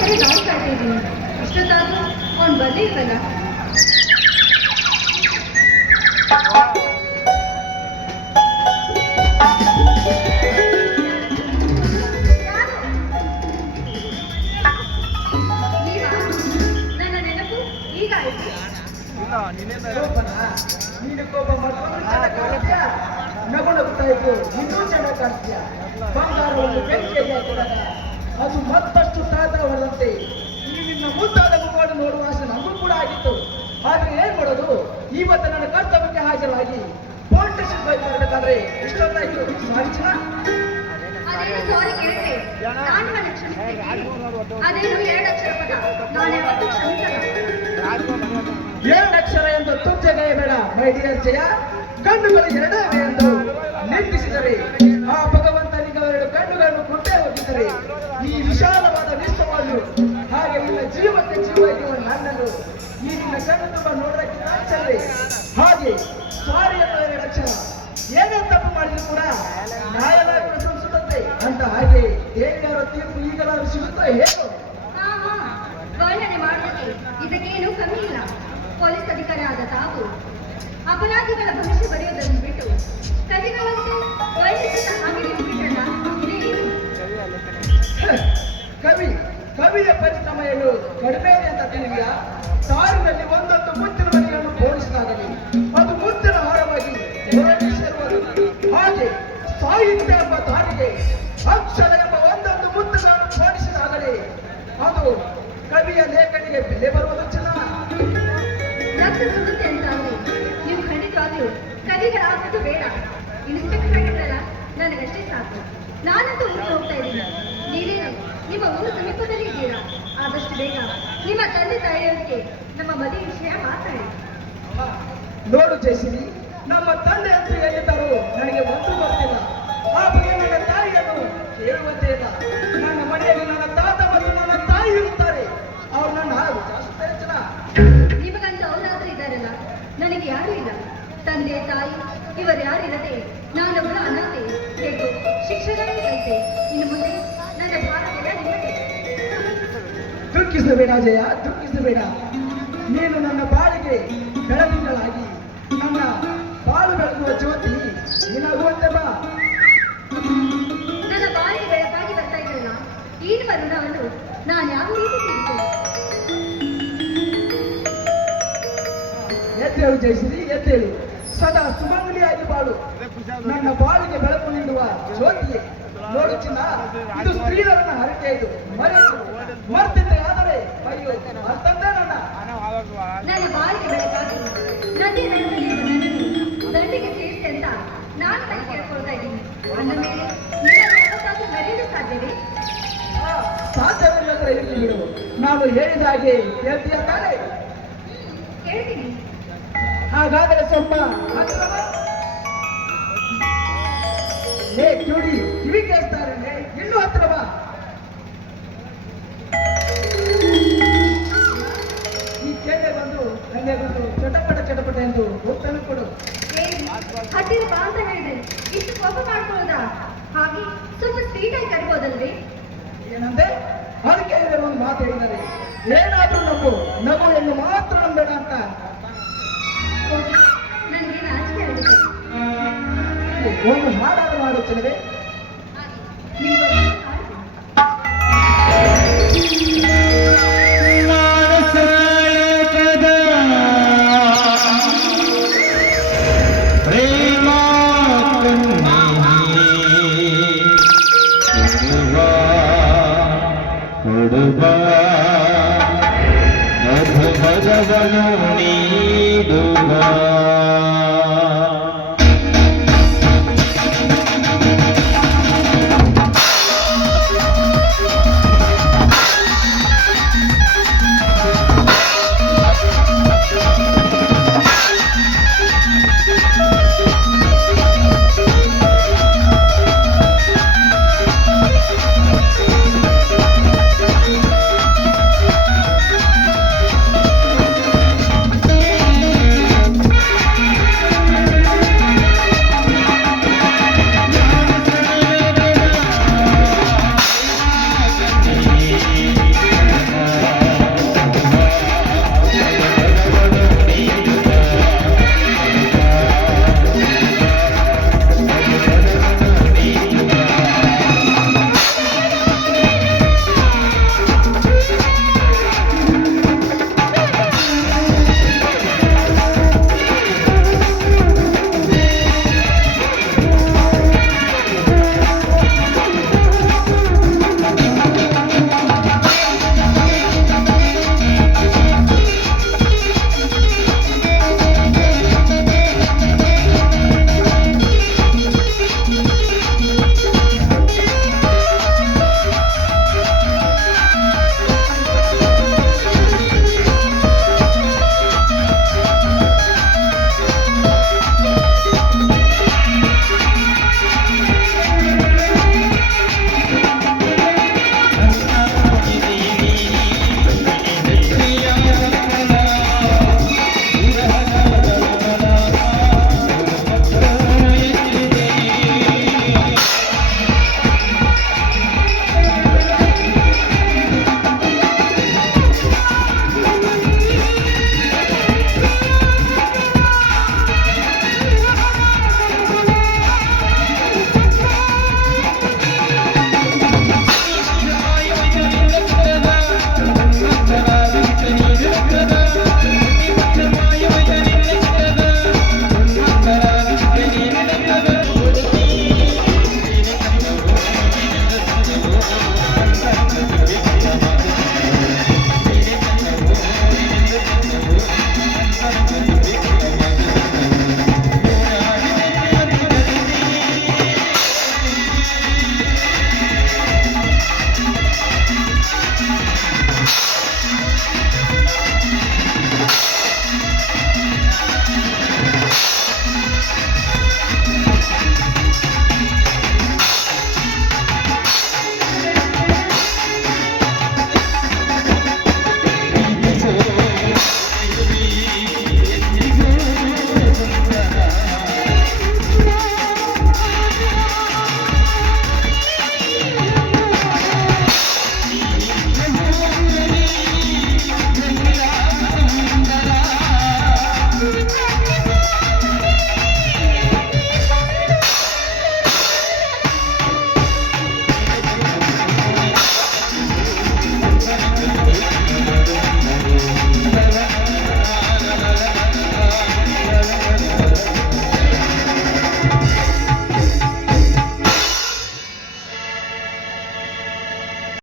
ಕಡೆ ನೋಡ್ತಾ ಇದ್ದೀನಿ. ಇಷ್ಟೊತ್ತಾದ್ರೂ ಅವ್ನು ಬರ್ಲಿಲ್ವಲ್ಲ. ನನ್ನ ನೆನಪು ಈಗ ಆಯ್ತು. ನಗುತ್ತಾ ಇದ್ದು ಇನ್ನೂ ಚೆನ್ನಾಗಿ ಕಾಣಿಸ್ತೀಯ. ಬಂಗಾರವನ್ನು ಬೆಂಕಿಯಲ್ಲಿ ಹಾಕಿದಾಗ ಅದು ಮತ್ತಷ್ಟು ತಾತಾವದಂತೆ ಈ ನಿನ್ನ ಮುದ್ದಾದ ಮುಖವನ್ನು ನೋಡುವ ಆಸೆ ನಮಗೂ ಕೂಡ ಆಗಿತ್ತು. ಆದ್ರೆ ಏನ್ ಮಾಡೋದು, ಇವತ್ತು ನನ್ನ ಕರ್ತವ್ಯಕ್ಕೆ ಹಾಜರಾಗಿ ಪೊಲೀಸ್ ಸ್ಟೇಷನ್ ಬೈಕ್ ಮಾಡಬೇಕಾದ್ರೆ ಇಷ್ಟೊತ್ತಾಯ್ತು. ಸಾರಿ ಜನ ಅದೇನು ಸಾರಿ ಕೇಳಿದ್ರೆ ನಾನು ನನ್ನ ಕ್ಷಮಿಸ್ತೇನೆ. ಅದೇನು 2 ಅಕ್ಷರ ಪದ ನಾನು ಯಾವತ್ತೂ ಕ್ಷಮಿಸಲ್ಲ. 2 ಅಕ್ಷರ ಎಂದು ತುಚ್ಚಗೆ ಬೇಡ ಮೈ ಡಿಯರ್ ಜಯ. ಕಣ್ಣುಗಳು ಎರಡೇ ಎಂದು ನಿಂದಿಸಿದರೆ ಆ ಭಗವಂತನಿಗೆ 2 ಕಣ್ಣುಗಳನ್ನು ಕೊಟ್ಟೇ ಹೋಗಿದ್ದರೆ ಈ ವಿಶಾಲವಾದ ವಿಶ್ವವನ್ನು ಹಾಗೆ ನಿನ್ನ ಜೀವಕ್ಕೆ ಜೀವ ಇರುವ ನನ್ನನ್ನು ಈ ನಿನ್ನ ಕಣ್ಣು ತುಂಬ ನೋಡೋದಕ್ಕೆ ಸಾಧ್ಯವೇ? ಹಾಗೆ ಸಾರಿ ಎಂಬ 2 ಅಕ್ಷರ ಏನೇ ತಪ್ಪು ಮಾಡಿದ್ರು ಕೂಡ ನ್ಯಾಯವಾಗಿ ಸುರಿಸುತ್ತದೆ ಅಂತ. ಹಾಗೆ ದೇವಿಯವರ ತೀರ್ಪು ಈಗಲಾದರೂ ಸಿಗುತ್ತಾ ಹೇಳು? ವರ್ಣನೆ ಮಾಡೋದಕ್ಕೆ ಇದಕ್ಕೇನು ಕಮ್ಮಿ ಇಲ್ಲ. ಪೊಲೀಸ್ ಅಧಿಕಾರಿ ಆದ ತಾವು ಅಪರಾಧಿಗಳ ಭವಿಷ್ಯ ಬರೆಯುವುದನ್ನು ಬಿಟ್ಟು ಕವಿಗಳಂತೂ ವರ್ಣಿಸಿದ ಹಾಗೆ ನಿಂತುಬಿಟ್ರಲ್ಲ, ಇದೇನು? ಕವಿಯ ಪರಿಶ್ರಮ ಏನು ಕಡಿಮೆ ಅಂತ ತಿಳಿದಿಯಾ? ಸಾರಿನಲ್ಲಿ ಒಂದೊಂದು ಮುತ್ತಿನ ಮನೆಯನ್ನು ಬೋಧಿಸಿದಾಗಲಿ ಅದು ಮುತ್ತಿನ ಹಾರವಾಗಿ ಹೊರಡಿಸಿರುವುದು. ಹಾಗೆ ಸಾಹಿತ್ಯ ಎಂಬ ದಾರಿಗೆ ಅಕ್ಷರ ಎಂಬ ಒಂದೊಂದು ಮುತ್ತುಗಳನ್ನು ಬೋಧಿಸಿದಾಗಲೇ ಅದು ಕವಿಯ ಲೇಖನಿಗೆ ಬೆಲೆ ಬರುವುದು. ಚಿನ್ನ ರಕ್ತ ಸುಡುತ್ತೆ ಅಂತಾದ್ರೆ ನೀವು ಖಂಡಿತವಾಗ್ಲೂ ಕವಿಗಳಾಗೋದು ಬೇಡ. ಇನ್ಸ್ಪೆಕ್ಟರ್ ಆಗಿದ್ರಲ್ಲ, ನನಗಷ್ಟೇ ಸಾಕು. ನಾನಂತೂ ಊರಿಗೆ ಹೋಗ್ತಾ ಇದ್ದೀನಿ. ನೀವೇನು ನಿಮ್ಮ ಊರು ಸಮೀಪದಲ್ಲಿ ಇದ್ದೀರಾ? ಆದಷ್ಟು ಬೇಗ ನಿಮ್ಮ ತಂದೆ ತಾಯಿಯವರಿಗೆ ನಮ್ಮ ಮದುವೆ ವಿಷಯ ಮಾತಾಡಿ. ನೋಡು ಜಯಶ್ರೀ, ನಮ್ಮ ತಂದೆ ಅಂತ ಹೇಳಿದ್ದಾರೋ ನನಗೆ ಒಂದು ಗೊತ್ತಿಲ್ಲ. ಆ ಬಗ್ಗೆ ನನ್ನ ತಾಯಿಯನ್ನು ಕೇಳುವಂತೆ ಇಲ್ಲ. ನನ್ನ ಮನೆಯಲ್ಲಿ ನನ್ನ ತಾತ ಮತ್ತು ನನ್ನ ತಾಯಿ ಇರುತ್ತಾರೆ. ಅವ್ರು ನನ್ನ ನಿಮಗಂತ ಅವರಾದ್ರೂ ಇದ್ದಾರಲ್ಲ, ನನಗೆ ಯಾರೂ ಇಲ್ಲ. ತಂದೆ ತಾಯಿ ಇವರು ಯಾರಿರದೆ ನಾನೊಬ್ಬಳ ಅನಾಥೆ. ಹೇಗೋ ಶಿಕ್ಷಣವೇ ಕಲಿತೆ. ಇನ್ನು ಮುಂದೆ ನನ್ನ ಭಾರತೆಲ್ಲ ನಿಮ್ಮದೇ. ದುಃಖಿಸಬೇಡ ಜಯ, ದುಃಖಿಸಬೇಡ. ನೀನು ನನ್ನ ಬಾಳಿಗೆ ಬೆಳದಿಂಗಳಾಗಿ ನನ್ನ ಬಾಳು ಬೆಳಗುವ ಜ್ಯೋತಿ ನೀನಾಗುವಂತೆ ಬಾ. ನನ್ನ ಬಾಳಿಗೆ ಬೆಳಕಾಗಿ ಬರ್ತಾ ಇದ್ರಲ್ಲ, ಈ ನಿಮ್ಮ ಋಣವನ್ನು ನಾನು ಯಾವ ರೀತಿ ತೀರಿಸ್ತೇನೆ? ಎದ್ದೇಳು ಜಯಶ್ರೀ, ಎದ್ದೇಳು. ಸದಾ ಸುಮಂಗಲಿಯಾಗಿ ಬಾಳು. ನನ್ನ ಬಾಳಿಗೆ ಬೆಳಕು ನೀಡುವ ಜ್ಯೋತಿಯೇ. ನೋಡು ಚಿನ್ನ, ಇದು ಸ್ತ್ರೀಯರನ್ನ ಹರಕೆ. ಇದು ಮರ್ತಿದ್ದೆ ಆದರೆ ಅಯ್ಯೋ ಮರ್ತಂದೆ ನನ್ನ ಬಾಳಿಗೆ ಬೆಳಕಾಗಿ ನದಿ ನಡುವಲ್ಲಿರುವ ನನ್ನನ್ನು ದಂಡಿಗೆ ಸೇರಿಸಿ ಅಂತ ನಾನು ನನ್ನ ಕೇಳ್ಕೊಳ್ತಾ ಇದ್ದೀನಿ. ಅಂದ ಮೇಲೆ ನಿಮ್ಮನ್ನು ಯಾವತ್ತಾದ್ರೂ ಮರೆಯಲು ಸಾಧ್ಯವೇ? ಸಾಧ್ಯವಿಲ್ಲದ್ರೆ ಇರಲಿ ಬಿಡು. ನಾನು ಹೇಳಿದ ಹಾಗೆ ಕೇಳ್ತೀಯ ತಾನೆ? ಕೇಳ್ತೀನಿ. ಹಾಗಾದರೆ ಸ್ವಲ್ಪ ಕಿವಿ ಕಿವಿ ಕೇಳ್ತಾರೆ. ಇನ್ನೂ ಹತ್ರ ಬಾ. ಈ ಕೇಳೆ ಬಂದು ನನಗೆ ಬಂದು ಚಟಪಟ ಎಂದು ಒತ್ತನ್ನು ಕೊಡು. ಹತ್ತಿರ ಬಾ ಅಂತ ಹೇಳಿದೆ, ಇಷ್ಟು ಕೋಪ ಮಾಡ್ಕೊಳ್ಳೋದಾ? ಹಾಗೆ ಸ್ವಲ್ಪ ಸ್ಟ್ರೀಟಾಗಿ ಕರಿಬೋದಲ್ವೇ? ಏನಂದೆ? ಅದಕ್ಕೆ ಒಂದು ಮಾತು ಹೇಳಿದ್ದಾರೆ, ಏನಾದ್ರೂ ನಗು ಎಂದು ಮಾತ್ರ ನಂಬೇಡ ಅಂತ. ನನಗೆ ನಾಚಿಕೆ ಆಗುತ್ತೆ. ಒಂದು ಹಾಡಾದ್ರೂ ಮಾಡುತ್ತೇವೆ. ನೀಡುವ